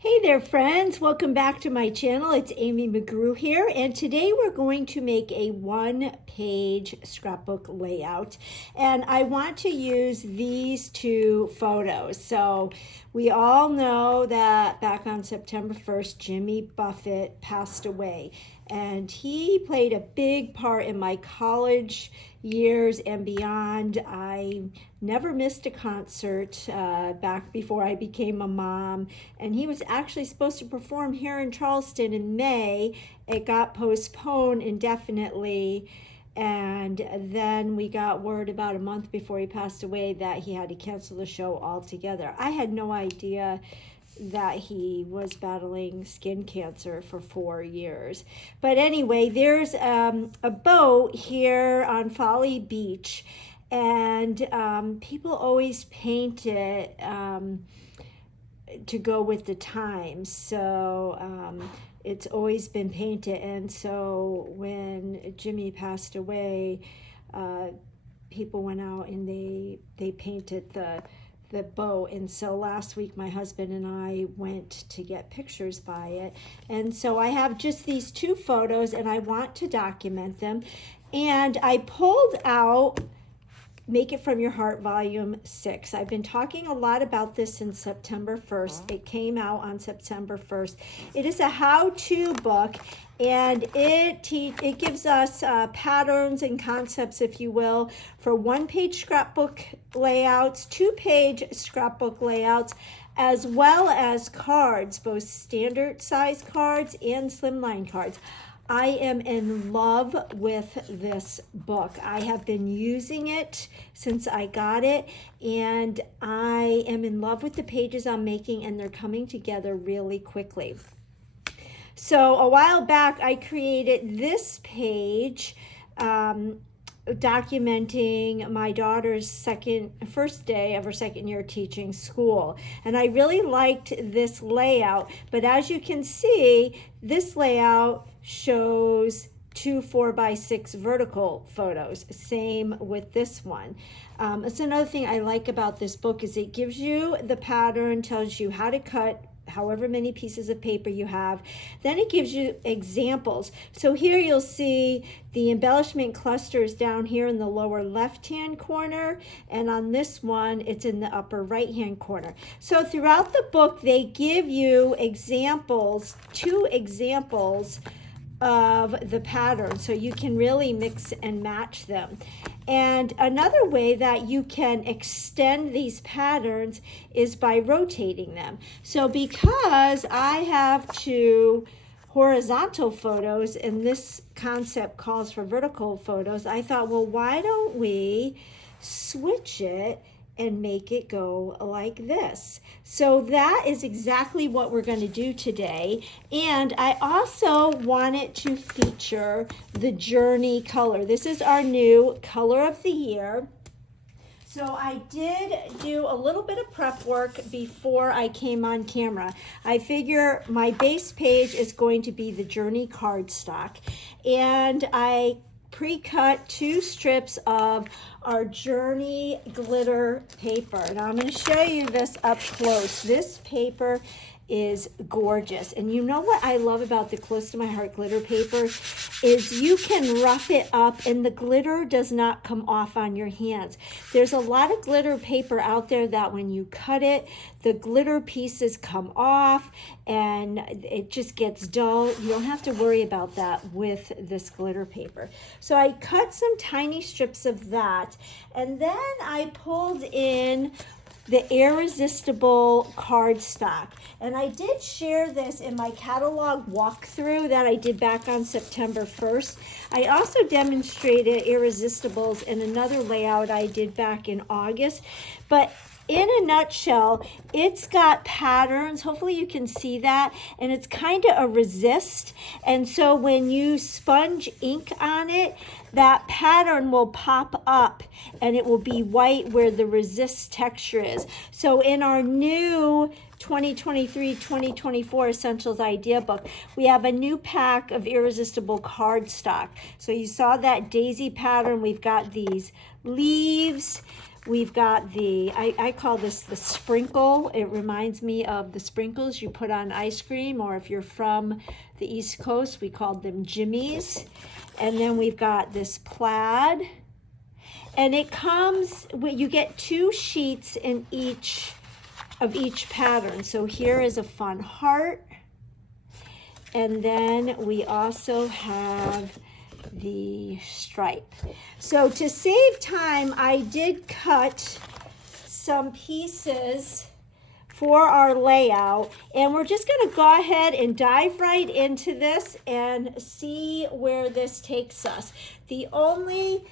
Hey there friends, welcome back to my channel. It's Amy McGrew here, and today we're going to make a one-page scrapbook layout, and I want to use these two photos. So we all know that back on September 1st, Jimmy Buffett passed away, and he played a big part in my college years and beyond. I never missed a concert back before I became a mom, and he was actually supposed to perform here in Charleston in May. It got postponed indefinitely, and then we got word about a month before he passed away that he had to cancel the show altogether. I had no idea that he was battling skin cancer for 4 years. But anyway, there's a boat here on Folly Beach, and people always paint it to go with the times. So it's always been painted, and so when Jimmy passed away, people went out and they painted the boat. And so last week my husband and I went to get pictures by it, and so I have just these two photos and I want to document them. And I pulled out Make It From Your Heart Volume 6. I've been talking a lot about this since September 1st. It came out on September 1st. It is a how-to book, and it gives us patterns and concepts, if you will, for one-page scrapbook layouts, two-page scrapbook layouts, as well as cards, both standard size cards and slimline cards. I am in love with this book. I have been using it since I got it, and I am in love with the pages I'm making, and they're coming together really quickly. So a while back, I created this page documenting my daughter's first day of her second year teaching school, and I really liked this layout. But as you can see, this layout shows two 4x6 vertical photos. Same with this one. That's another thing I like about this book, is it gives you the pattern, tells you how to cut however many pieces of paper you have. Then it gives you examples. So here you'll see the embellishment clusters down here in the lower left-hand corner, and on this one it's in the upper right-hand corner. So throughout the book they give you examples, two examples of the pattern, so you can really mix and match them. And another way that you can extend these patterns is by rotating them. So because I have two horizontal photos and this concept calls for vertical photos, I thought, well, why don't we switch it and make it go like this? So that is exactly what we're going to do today. And I also wanted to feature the Journey color. This is our new color of the year. So I did do a little bit of prep work before I came on camera. I figure my base page is going to be the Journey cardstock, and I pre-cut 2 strips of our Journey glitter paper. Now I'm going to show you this up close. This paper is gorgeous, and you know what I love about the Close to My Heart glitter paper is you can rough it up and the glitter does not come off on your hands. There's a lot of glitter paper out there that when you cut it, the glitter pieces come off and it just gets dull. You don't have to worry about that with this glitter paper. So I cut some tiny strips of that, and then I pulled in the Irresistible Cardstock. And I did share this in my catalog walkthrough that I did back on September 1st. I also demonstrated Irresistibles in another layout I did back in August. But in a nutshell, it's got patterns. Hopefully you can see that. And it's kind of a resist. And so when you sponge ink on it, that pattern will pop up and it will be white where the resist texture is. So in our new 2023-2024 Essentials Idea Book, we have a new pack of Irresistible Cardstock. So you saw that daisy pattern. We've got these leaves. We've got the, I call this the sprinkle. It reminds me of the sprinkles you put on ice cream, or if you're from the East Coast, we called them jimmies. And then we've got this plaid. And it comes, you get 2 sheets in each pattern. So here is a fun heart. And then we also have the stripe. So to save time, I did cut some pieces for our layout, and we're just going to go ahead and dive right into this and see where this takes us. The only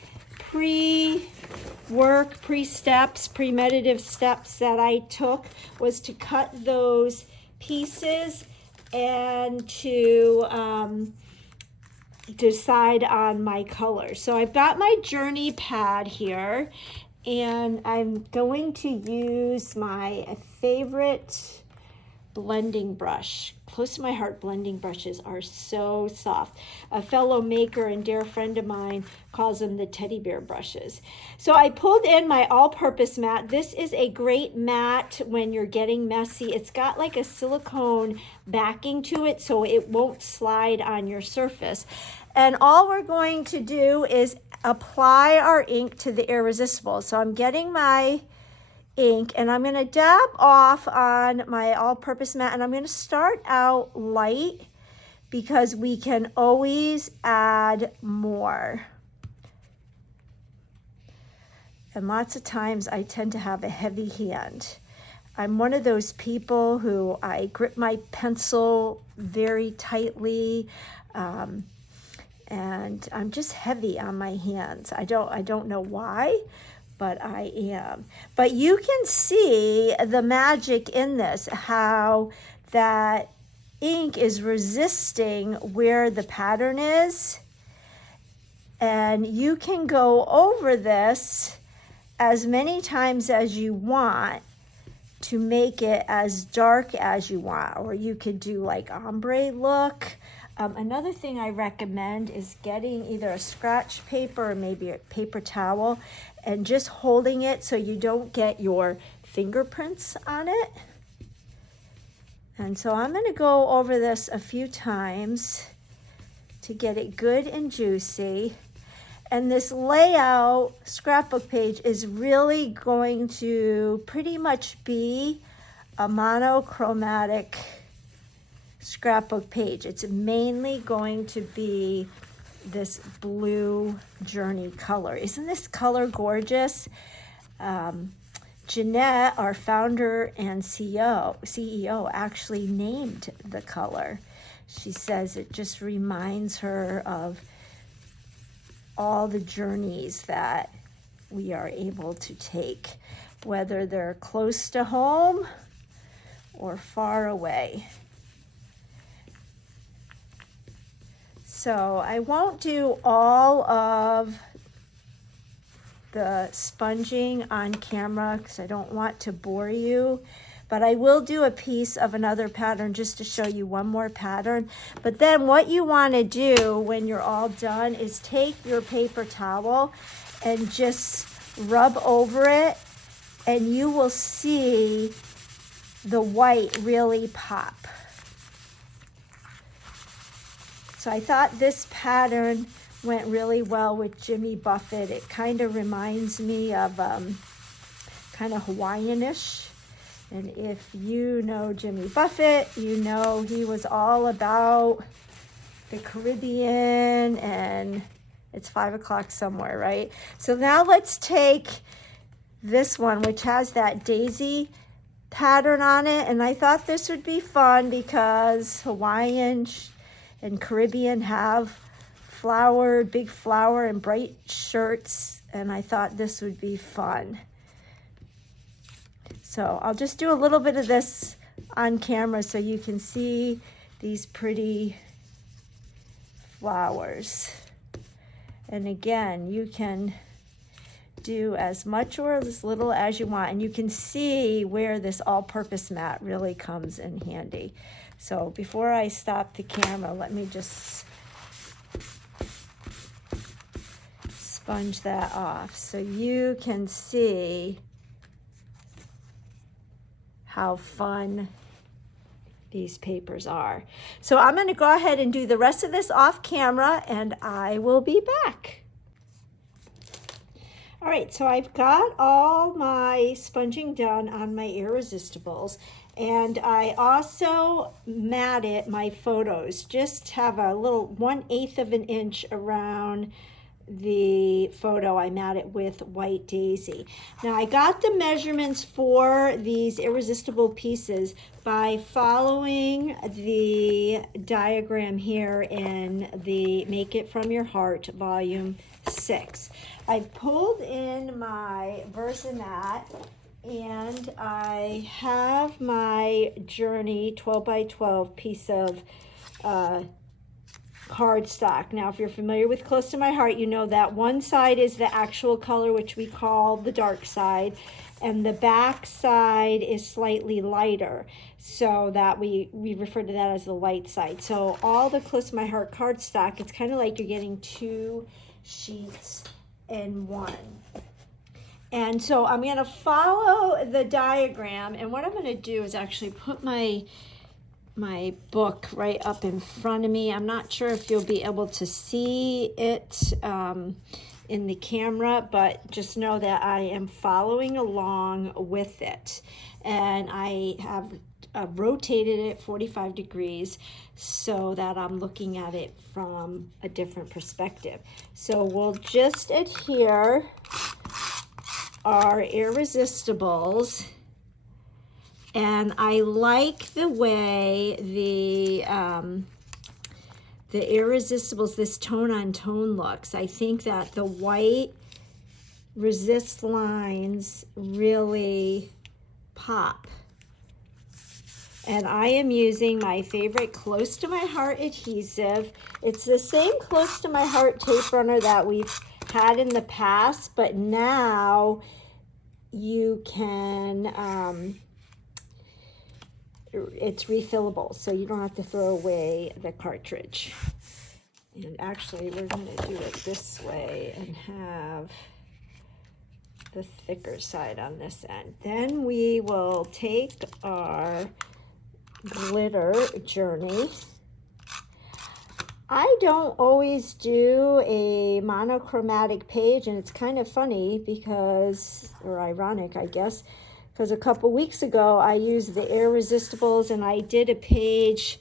premeditative steps that I took was to cut those pieces and to decide on my color. So I've got my journey pad here, and I'm going to use my favorite blending brush. Close to my heart, blending brushes are so soft. A fellow maker and dear friend of mine calls them the teddy bear brushes. So I pulled in my all-purpose mat. This is a great mat when you're getting messy. It's got like a silicone backing to it so it won't slide on your surface. And all we're going to do is apply our ink to the Irresistibles. So I'm getting my ink and I'm going to dab off on my all-purpose mat, and I'm going to start out light because we can always add more. And lots of times I tend to have a heavy hand. I'm one of those people who I grip my pencil very tightly, and I'm just heavy on my hands. I don't know why, but I am. But you can see the magic in this, how that ink is resisting where the pattern is. And you can go over this as many times as you want to make it as dark as you want, or you could do like ombre look. Another thing I recommend is getting either a scratch paper or maybe a paper towel and just holding it so you don't get your fingerprints on it. And so I'm going to go over this a few times to get it good and juicy. And this layout scrapbook page is really going to pretty much be a monochromatic scrapbook page. It's mainly going to be this blue journey color. Isn't this color gorgeous? Jeanette, our founder and CEO, actually named the color. She says it just reminds her of all the journeys that we are able to take, whether they're close to home or far away. So I won't do all of the sponging on camera because I don't want to bore you, but I will do a piece of another pattern just to show you one more pattern. But then what you want to do when you're all done is take your paper towel and just rub over it, and you will see the white really pop. So I thought this pattern went really well with Jimmy Buffett. It kind of reminds me of kind of Hawaiian-ish. And if you know Jimmy Buffett, you know he was all about the Caribbean, and it's 5 o'clock somewhere, right? So now let's take this one, which has that daisy pattern on it. And I thought this would be fun because Hawaiian and Caribbean have big flower and bright shirts, and I thought this would be fun. So I'll just do a little bit of this on camera so you can see these pretty flowers. And again, you can do as much or as little as you want, and you can see where this all-purpose mat really comes in handy. So before I stop the camera, let me just sponge that off so you can see how fun these papers are. So I'm going to go ahead and do the rest of this off camera, and I will be back. All right, so I've got all my sponging done on my Irresistibles, and I also matted my photos. Just have a little 1/8 of an inch around the photo. I mat it with white daisy. Now I got the measurements for these irresistible pieces by following the diagram here in the Make It From Your Heart volume 6. I pulled in my Versamat and I have my Journey 12 by 12 piece of cardstock. Now, if you're familiar with Close to My Heart, you know that one side is the actual color, which we call the dark side, and the back side is slightly lighter, so that we refer to that as the light side. So all the Close to My Heart cardstock, it's kind of like you're getting 2 sheets in one. And so I'm going to follow the diagram, and what I'm going to do is actually put my book right up in front of me. I'm not sure if you'll be able to see it in the camera, but just know that I am following along with it. And I have rotated it 45 degrees so that I'm looking at it from a different perspective. So we'll just adhere our Irresistibles. And I like the way the Irresistibles, this tone on tone looks. I think that the white resist lines really pop. And I am using my favorite Close to My Heart adhesive. It's the same Close to My Heart tape runner that we've had in the past, but now you can it's refillable, so you don't have to throw away the cartridge. And actually, we're going to do it this way and have the thicker side on this end. Then we will take our glitter Journey. I don't always do a monochromatic page, and it's kind of funny because, or ironic, I guess, because a couple weeks ago I used the Irresistibles and I did a page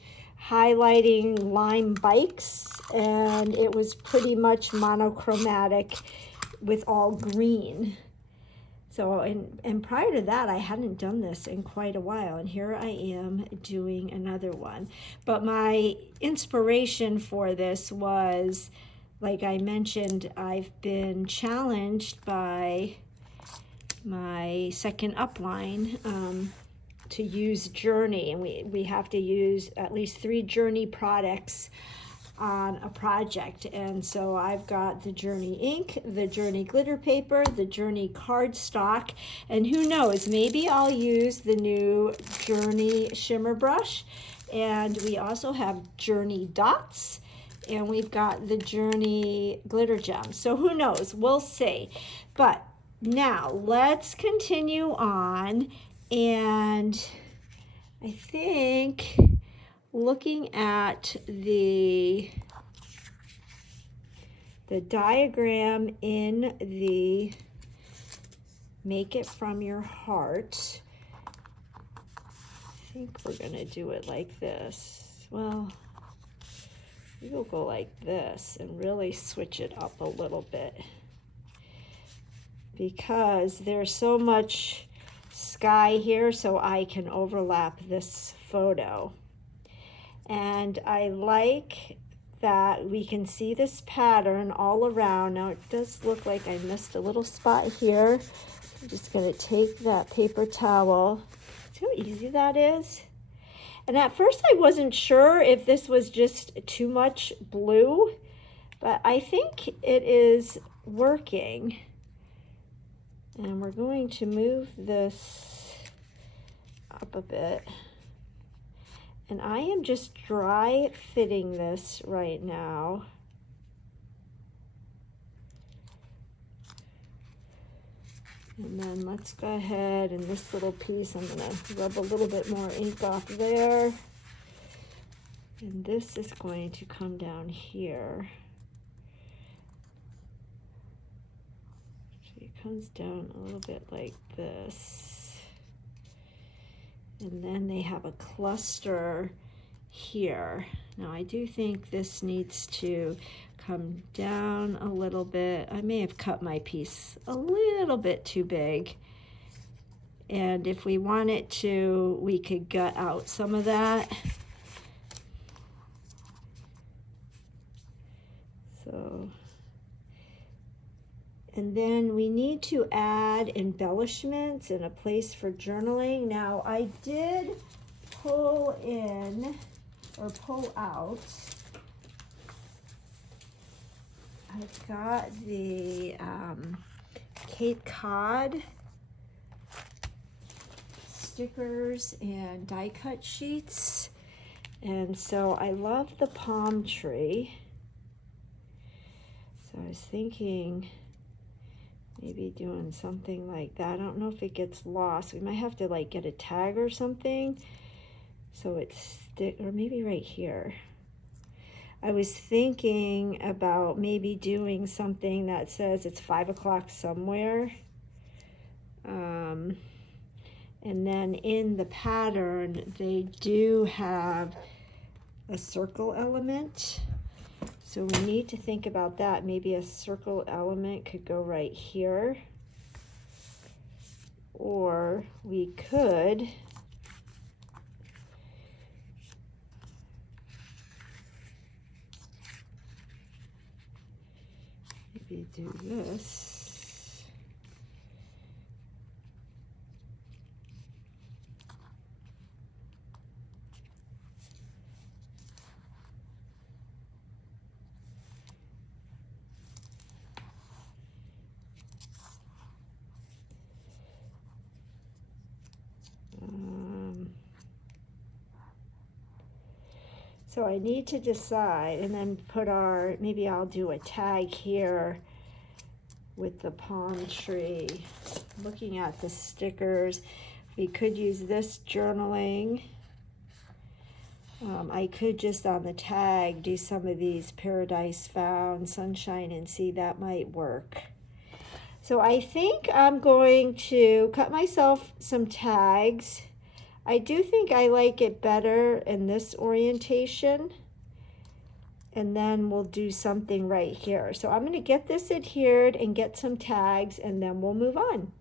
highlighting Lime Bikes, and it was pretty much monochromatic with all green. So, and prior to that, I hadn't done this in quite a while, and here I am doing another one. But my inspiration for this was, like I mentioned, I've been challenged by my second upline to use Journey, and we have to use at least 3 Journey products on a project. And so I've got the Journey ink, the Journey glitter paper, the Journey cardstock, and who knows, maybe I'll use the new Journey shimmer brush. And we also have Journey dots, and we've got the Journey glitter gem. So who knows, we'll see. But now let's continue on, and I think looking at the diagram in the Make It From Your Heart, I think we're going to do it like this. Well, we'll go like this and really switch it up a little bit, because there's so much sky here, so I can overlap this photo. And I like that we can see this pattern all around. Now it does look like I missed a little spot here. I'm just going to take that paper towel. See how easy that is? And at first I wasn't sure if this was just too much blue, but I think it is working. And we're going to move this up a bit. And I am just dry fitting this right now. And then let's go ahead and this little piece, I'm going to rub a little bit more ink off there. And this is going to come down here. So it comes down a little bit like this. And then they have a cluster here. Now I do think this needs to come down a little bit. I may have cut my piece a little bit too big. And if we want it to, we could gut out some of that. So, and then we need to add embellishments and a place for journaling. Now I did pull in or pull out, I've got the Cape Cod stickers and die cut sheets. And so I love the palm tree. So I was thinking maybe doing something like that. I don't know if it gets lost. We might have to like get a tag or something. So it's, or maybe right here. I was thinking about maybe doing something that says it's 5 o'clock somewhere. And then in the pattern, they do have a circle element. So we need to think about that. Maybe a circle element could go right here. Or we could maybe do this. So I need to decide and then put our, maybe I'll do a tag here with the palm tree. Looking at the stickers, we could use this journaling. I could just on the tag do some of these Paradise Found, Sunshine and Sea, that might work. So I think I'm going to cut myself some tags. I do think I like it better in this orientation. And then we'll do something right here. So I'm going to get this adhered and get some tags, and then we'll move on.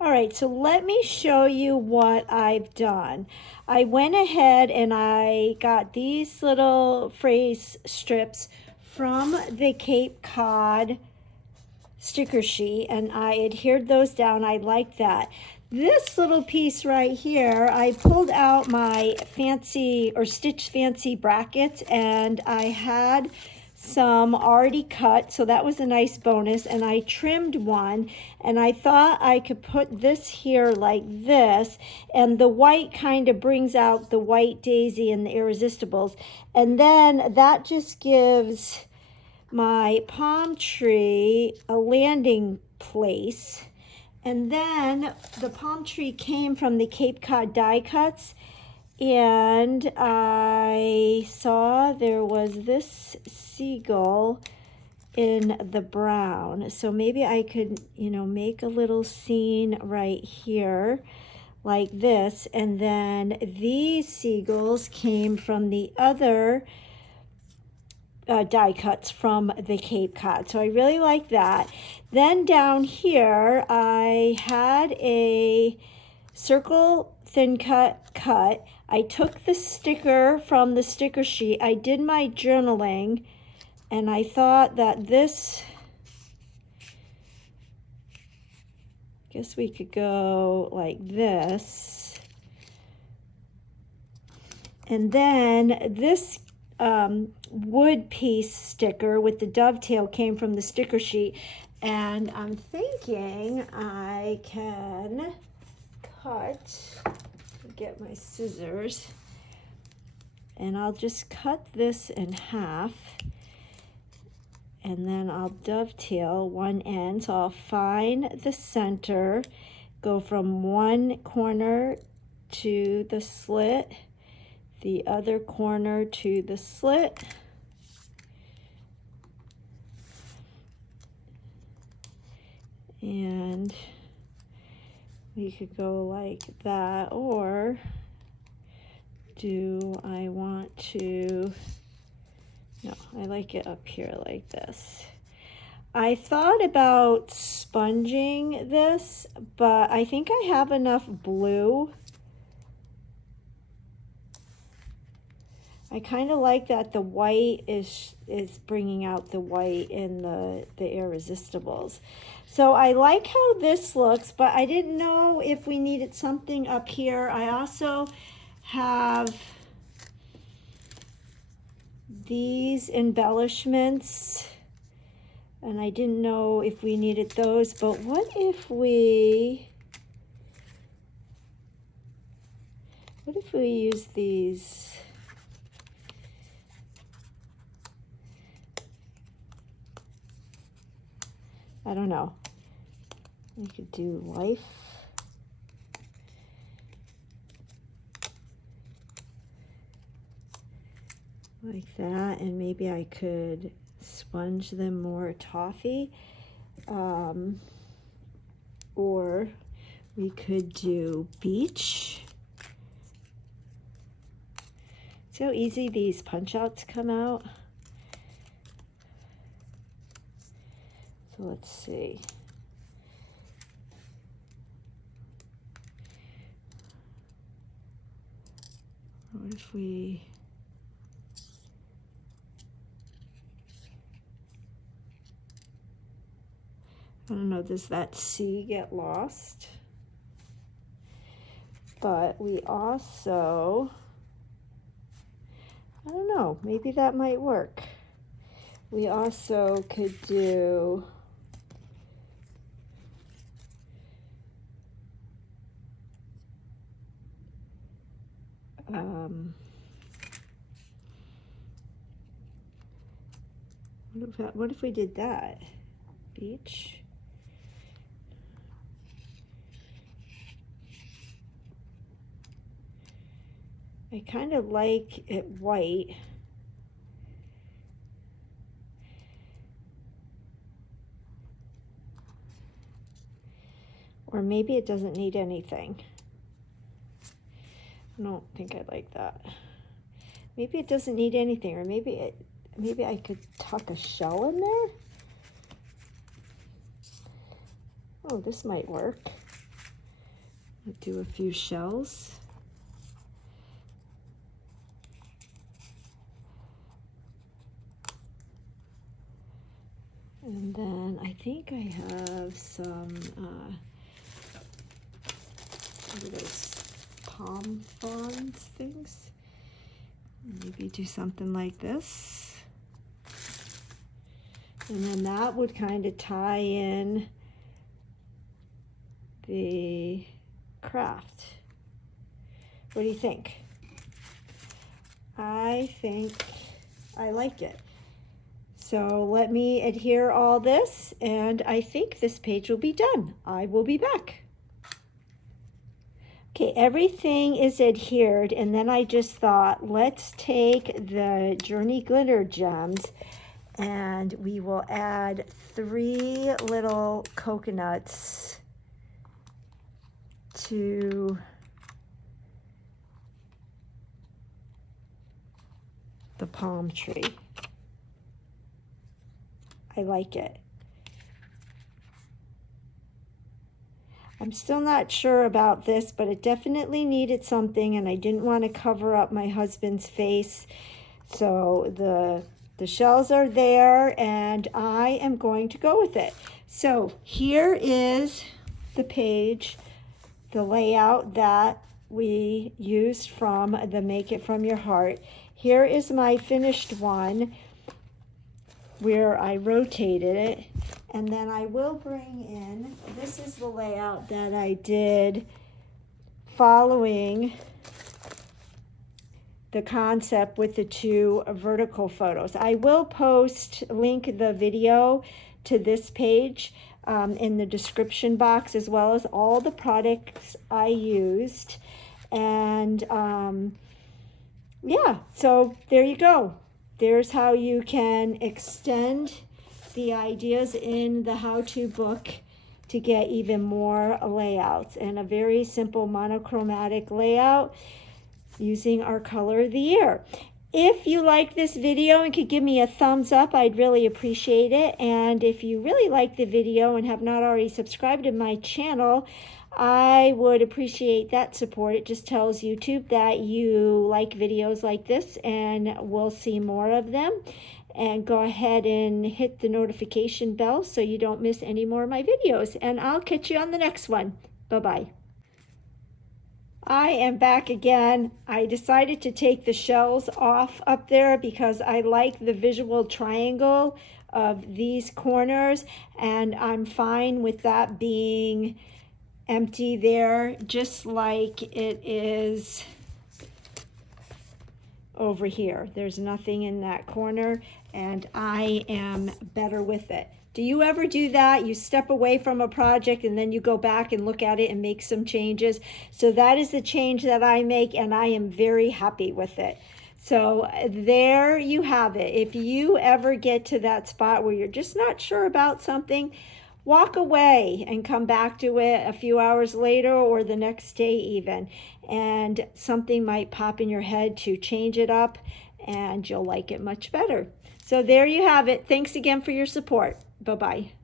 All right, so let me show you what I've done. I went ahead and I got these little phrase strips from the Cape Cod sticker sheet, and I adhered those down. I like that. This little piece right here, I pulled out my fancy or Stitch Fancy brackets, and I had some already cut, so that was a nice bonus, and I trimmed one, and I thought I could put this here like this, and the white kind of brings out the white daisy and the Irresistibles, and then that just gives my palm tree a landing place. And then the palm tree came from the Cape Cod die cuts, and I saw there was this seagull in the brown. So maybe I could, you know, make a little scene right here like this. And then these seagulls came from the other die cuts from the Cape Cod. So I really like that. Then down here, I had a circle thin cut. I took the sticker from the sticker sheet. I did my journaling, and I thought that this, I guess we could go like this. And then this wood piece sticker with the dovetail came from the sticker sheet, and I'm thinking I can get my scissors, and I'll just cut this in half, and then I'll dovetail one end. So I'll find the center, go from one corner to the slit, the other corner to the slit, and we could go like that, or do I want to, no, I like it up here like this. I thought about sponging this, but I think I have enough blue. I kind of like that the white is bringing out the white in the Irresistibles. So I like how this looks, but I didn't know if we needed something up here. I also have these embellishments, and I didn't know if we needed those, but what if we use these? I don't know. We could do life. Like that, and maybe I could sponge them more toffee. Or we could do beach. See how easy these punch outs come out? So let's see. What if we, I don't know, does that C get lost? But we also, I don't know, maybe that might work. We also could do what if we did that? Beach. I kind of like it white. Or maybe it doesn't need anything. I don't think I like that. Maybe it doesn't need anything, or maybe I could tuck a shell in there. Oh, this might work. I'll do a few shells. And then I think I have some, what are those, palm fronds things? Maybe do something like this. And then that would kind of tie in the craft. What do you think? I think I like it. So let me adhere all this, and I think this page will be done. I will be back. Okay, everything is adhered, and then I just thought, let's take the Journey Glitter Gems, and we will add 3 little coconuts to the palm tree. I like it. I'm still not sure about this, but it definitely needed something, and I didn't want to cover up my husband's face. So the shells are there, and I am going to go with it. So here is the page, the layout that we used from the Make It From Your Heart. Here is my finished one, where I rotated it, and then I will bring in, this is the layout that I did following the concept with the two vertical photos. I will link the video to this page in the description box, as well as all the products I used. And yeah, so there you go. There's how you can extend the ideas in the how-to book to get even more layouts, and a very simple monochromatic layout using our color of the year. If you like this video and could give me a thumbs up, I'd really appreciate it. And if you really like the video and have not already subscribed to my channel, I would appreciate that support. It just tells YouTube that you like videos like this and we'll see more of them. And go ahead and hit the notification bell so you don't miss any more of my videos. And I'll catch you on the next one. Bye-bye. I am back again. I decided to take the shells off up there because I like the visual triangle of these corners, and I'm fine with that being empty there, just like it is over here. There's nothing in that corner, and I am better with it. Do you ever do that? You step away from a project and then you go back and look at it and make some changes. So that is the change that I make, and I am very happy with it. So there you have it. If you ever get to that spot where you're just not sure about something, walk away and come back to it a few hours later or the next day even, and something might pop in your head to change it up and you'll like it much better. So there you have it. Thanks again for your support. Bye-bye.